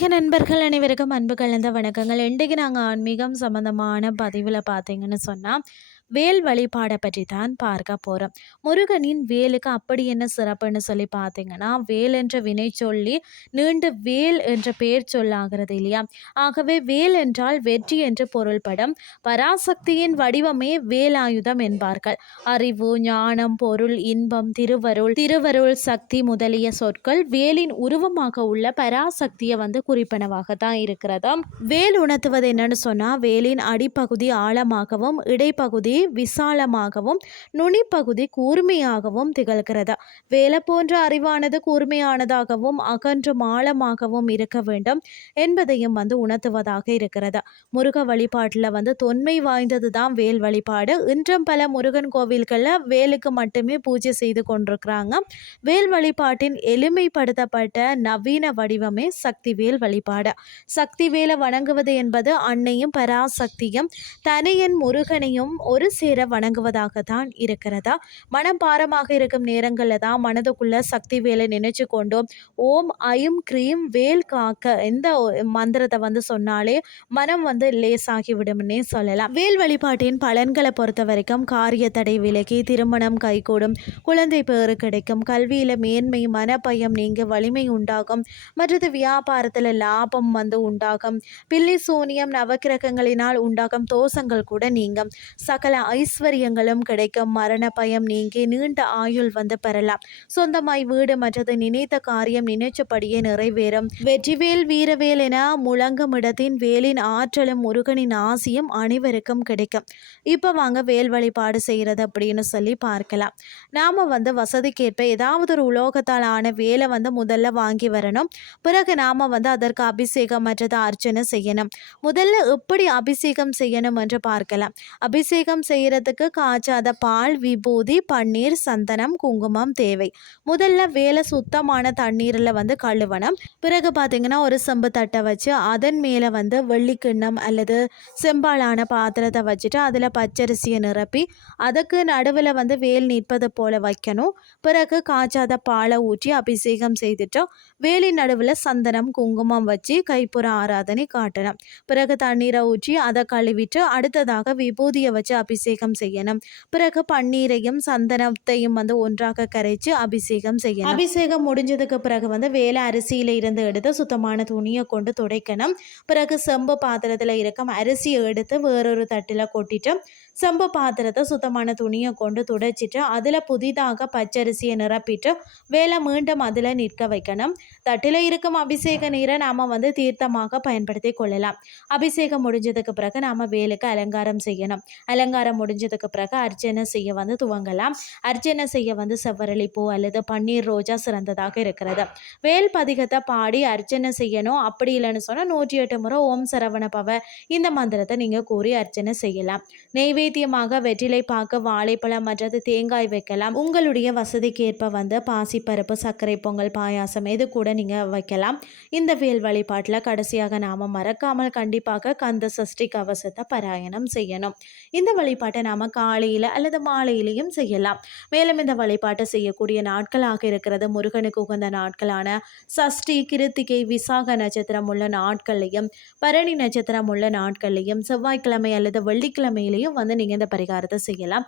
ஆன்மீக நண்பர்கள் அனைவருக்கும் அன்பு கலந்த வணக்கங்கள். இன்றைக்கு நாங்கள் ஆன்மீகம் சம்மந்தமான பதிவில் பார்த்தீங்கன்னு சொன்னால் வேல் வழிபாடை பற்றி தான் பார்க்க போகிறோம் முருகனின் வேலுக்கு அப்படி என்ன சிறப்புன்னு சொல்லி பார்த்தீங்கன்னா வேல் என்ற வினை சொல்லி நீண்டு வேல் என்ற பெயர் சொல்லாகிறது இல்லையா? ஆகவே வேல் என்றால் வெற்றி என்று பொருள்படும் பராசக்தியின் வடிவமே வேலாயுதம் என்பார்கள். அறிவு ஞானம் பொருள் இன்பம் திருவருள் திருவருள் சக்தி முதலிய சொற்கள் வேலின் உருவமாக உள்ள பராசக்தியை வந்து குறிப்பனவாக தான் இருக்கிறது வேல் உணர்த்துவது என்னன்னு சொன்னால் வேலின் அடிப்பகுதி ஆழமாகவும் இடைப்பகுதி விசாலமாகவும் நுனிப்பகுதி கூர்மையாகவும் திகழ்கிறது? வேலை போன்ற அறிவானது கூர்மையானதாகவும் அகன்றும் ஆழமாகவும் இருக்க வேண்டும் என்பதையும் வந்து உணர்த்துவதாக இருக்கிறது? முருக வழிபாட்டில் வந்து தொன்மை வாய்ந்தது தான் வேல் வழிபாடு. இன்றும் பல முருகன் கோவில்களில் வேலுக்கு மட்டுமே பூஜை செய்து கொண்டிருக்கிறாங்க. வேல் வழிபாட்டின் எளிமைப்படுத்தப்பட்ட நவீன வடிவமே சக்தி வேல் வழிபாடு. சக்தி வேலை வணங்குவது என்பது அன்னையும் பராசக்தியும் தனியன் முருகனையும் ஒரு சேர வணங்குவதாக தான் இருக்கிறதா? மனம் பாரமாக இருக்கும் நேரங்களில் தான் மனதுக்குள்ள சக்தி வேலை நினைச்சு கொண்டோம். ஓம் ஐம் க்ரீம் வேல் காக்க எந்த மந்திரத்தை வந்து சொன்னாலே மனம் வந்து லேசாகி விடும்னே சொல்லலாம். வேல் வழிபாட்டின் பலன்களை பொறுத்த வரைக்கும் காரிய தடை விலகி திருமணம் கைகூடும். குழந்தை பேறு கிடைக்கும். கல்வியில் மேன்மை மனப்பயம் நீங்க வலிமை உண்டாகும். மற்றது வியாபாரத்தில் லாபம் வந்து உண்டாகும். பில்லி சூனியம் நவக்கிரகங்களினால் உண்டாகும் தோஷங்கள் கூட நீங்கும். சகல ஐஸ்வர்யங்களும் கிடைக்கும். மரண பயம் நீங்கி நீண்ட ஆயுள் வந்து பெறலாம். சொந்தமாய் வீடு மற்றது நினைத்த காரியம் நினைச்சபடியே நிறைவேறும். வெற்றிவேல் வீரவேல் என முழங்கும் இடத்தின் வேலின் ஆற்றலும் முருகனின் ஆசியும் அனைவருக்கும் கிடைக்கும். இப்போ வாங்க வேல் வழிபாடு செய்கிறது அப்படின்னு சொல்லி பார்க்கலாம். நாம் வந்து வசதிக்கேற்ப ஏதாவது ஒரு உலோகத்தால் ஆன வேலை வந்து முதல்ல வாங்கி வரணும். பிறகு நாம் வந்து அதற்கு அபிஷேகம் மற்றது அர்ச்சனை செய்யணும். முதல்ல எப்படி அபிஷேகம் செய்யணும் என்று பார்க்கலாம். அபிஷேகம் செய்கிறதுக்கு காய்ச்சாத பால் விபூதி பன்னீர் சந்தனம் குங்குமம் தேவை. முதல்ல வேலை சுத்தமான தண்ணீரில் வந்து கழுவணும். பிறகு பார்த்திங்கன்னா ஒரு செம்பு தட்டை வச்சு அதன் மேலே வந்து வெள்ளிக்கிண்ணம் அல்லது செம்பாலான பாத்திரத்தை வச்சுட்டு அதில் பச்சரிசியை நிரப்பி அதுக்கு நடுவில் வந்து வேல் நிற்பது போல் வைக்கணும். பிறகு காய்ச்சாத பாலை ஊற்றி அபிஷேகம் செய்துட்டு வேலின் நடுவில் சந்தனம் குங்குமம் வச்சு கைப்புற ஆராதனை காட்டணும். பிறகு தண்ணீரை ஊற்றி அதை கழுவிட்டு அடுத்ததாக விபூதியை வச்சு அபிஷேகம் செய்யணும். பிறகு பன்னீரையும் சந்தனத்தையும் வந்து ஒன்றாக கரைச்சு அபிஷேகம் செய்யணும். அபிஷேகம் முடிஞ்சதுக்கு பிறகு வந்து வேலை அரிசியில இருந்து எடுத்து சுத்தமான துணியை கொண்டு துடைக்கணும். பிறகு செம்பு பாத்திரத்தில் இருக்கும் அரிசியை எடுத்து வேறொரு தட்டில் கொட்டிட்டு செம்பு பாத்திரத்தை சுத்தமான துணியை கொண்டு துடைச்சிட்டு அதில் புதிதாக பச்சரிசியை நிரப்பிட்டு வேலை மீண்டும் அதில் நிற்க வைக்கணும். தட்டில் இருக்கும் அபிஷேக நீரை நாம் வந்து தீர்த்தமாக பயன்படுத்தி கொள்ளலாம். அபிஷேகம் முடிஞ்சதுக்கு பிறகு நாம் வேலுக்கு அலங்காரம் செய்யணும். அலங்காரம் முடிஞ்சதுக்கு பிறகு அர்ச்சனை செய்ய வந்து துவங்கலாம். அர்ச்சனை செய்ய வந்து செவ்வரளி பூ அல்லது பன்னீர் ரோஜா சிறந்ததாக இருக்கிறது. வேல் பதிகத்தை பாடி அர்ச்சனை செய்யணும். அப்படி இல்லைன்னு சொன்னால் நூற்றி எட்டு முறை ஓம் சரவண பவ இந்த மந்திரத்தை நீங்கள் கூறி அர்ச்சனை செய்யலாம். நெய்வேத்தியமாக வெற்றிலை பார்க்க வாழைப்பழம் மற்றது தேங்காய் வைக்கலாம். உங்களுடைய வசதிக்கு வந்து பாசிப்பருப்பு சர்க்கரை பொங்கல் பாயாசம் இது கூட நீங்கள் வைக்கலாம். இந்த வேல் வழிபாட்டில் கடைசியாக நாம் மறக்காமல் கண்டிப்பாக கந்த சஷ்டி கவசத்தை பாராயணம் செய்யணும். இந்த வழி வழிபாட்டை நாம் காலையில் அல்லது மாலையிலையும் செய்யலாம். மேலும் இந்த வழிபாட்டை செய்யக்கூடிய நாட்களாக இருக்கிறது முருகனுக்கு உகந்த நாட்களான சஷ்டி கிருத்திகை விசாக நட்சத்திரம் உள்ள நாட்கள்லையும் பரணி நட்சத்திரம் உள்ள நாட்கள்லையும் செவ்வாய்க்கிழமை அல்லது வெள்ளிக்கிழமையிலையும் வந்து நீங்கள் இந்த பரிகாரத்தை செய்யலாம்.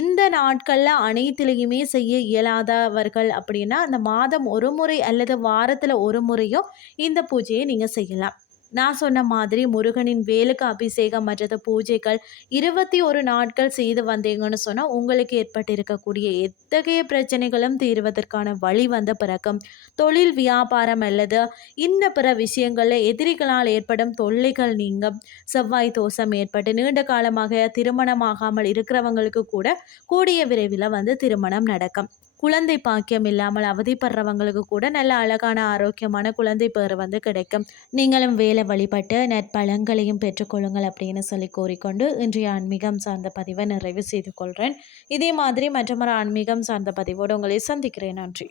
இந்த நாட்களில் அனைத்துலேயுமே செய்ய இயலாதவர்கள் அப்படின்னா அந்த மாதம் ஒரு முறை அல்லது வாரத்தில் ஒரு முறையோ இந்த பூஜையை நீங்கள் செய்யலாம். நான் சொன்ன மாதிரி முருகனின் வேலுக்கு அபிஷேகம் மற்றது பூஜைகள் இருபத்தி ஒரு நாட்கள் செய்து வந்தீங்கன்னு சொன்னால் உங்களுக்கு ஏற்பட்டிருக்கக்கூடிய எத்தகைய பிரச்சனைகளும் தீர்வதற்கான வழி வந்த பிறக்கும் தொழில் வியாபாரம் அல்லது இன்ன பிற விஷயங்களில் எதிரிகளால் ஏற்படும் தொல்லைகள் நீங்கும். செவ்வாய் தோஷம் ஏற்பட்டு நீண்ட காலமாக திருமணமாகாமல் இருக்கிறவங்களுக்கு கூட கூடிய விரைவில் வந்து திருமணம் நடக்கும். குழந்தை பாக்கியம் இல்லாமல் அவதிப்படுறவங்களுக்கு கூட நல்ல அழகான ஆரோக்கியமான குழந்தை பேர் வந்து கிடைக்கும். நீங்களும் வேலை வழிபட்டு நற்பலங்களையும் பெற்றுக்கொள்ளுங்கள் அப்படின்னு சொல்லி கூறிக்கொண்டு இன்றைய ஆன்மீகம் சார்ந்த பதிவை நிறைவு செய்து கொள்கிறேன் இதே மாதிரி மற்றொரு ஆன்மீகம் சார்ந்த பதிவோடு உங்களை சந்திக்கிறேன். நன்றி.